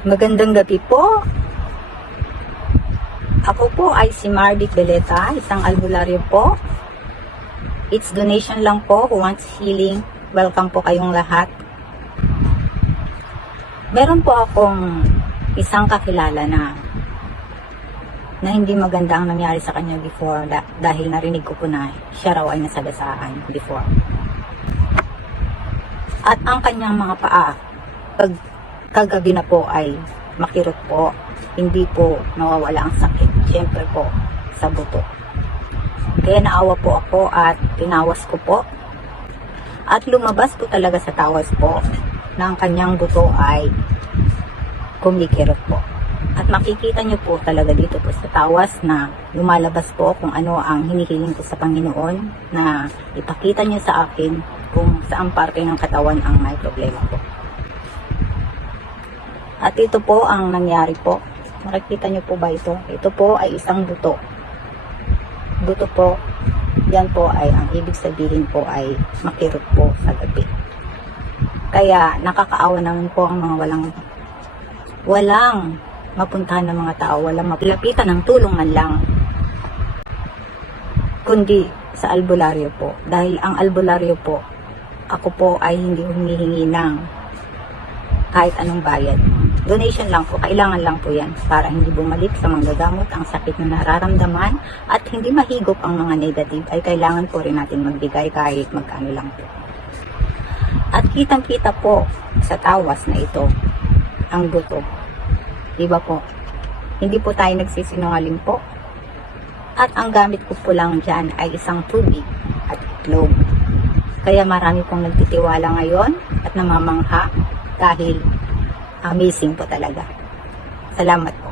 Magandang gabi po. Ako po ay si Marvic Beleta, isang albularyo po. It's donation lang po who wants healing. Welcome po kayong lahat. Meron po akong isang kakilala na hindi maganda ang nangyari sa kanya before dahil narinig ko po na siya raw ay nasagasaan before. At ang kanyang mga paa, pag kagabi na po ay makirot po, hindi po nawawala ang sakit. Siyempre po, sa buto. Kaya naawa po ako at tinawas ko po. At lumabas po talaga sa tawas po na ang kanyang buto ay kumikirot po. At makikita nyo po talaga dito po sa tawas na lumalabas po kung ano ang hinihiling ko sa Panginoon na ipakita nyo sa akin kung saan parte ng katawan ang may problema po. At ito po ang nangyari po. Makikita nyo po ba ito? Ito po ay isang buto. Buto po, yan po ay ang ibig sabihin po ay makirot po sa gabi. Kaya nakakaawa naman po ang mga walang mapuntahan ng mga tao, walang mapilapitan ng tulong man lang, kundi sa albularyo po. Dahil ang albularyo po, ako po ay hindi humihingi ng kahit anong bayad. Donation lang po, kailangan lang po yan para hindi bumalik sa manggagamot ang sakit na nararamdaman at hindi mahigop ang mga negative ay kailangan po rin natin magbigay kahit magkano lang po. At kitang-kita po sa tawas na ito ang buto. Diba po? Hindi po tayo nagsisinungaling po. At ang gamit ko po lang dyan ay isang tubig at itlog. Kaya marami pong nagtitiwala ngayon at namamangha dahil amazing po talaga. Salamat po.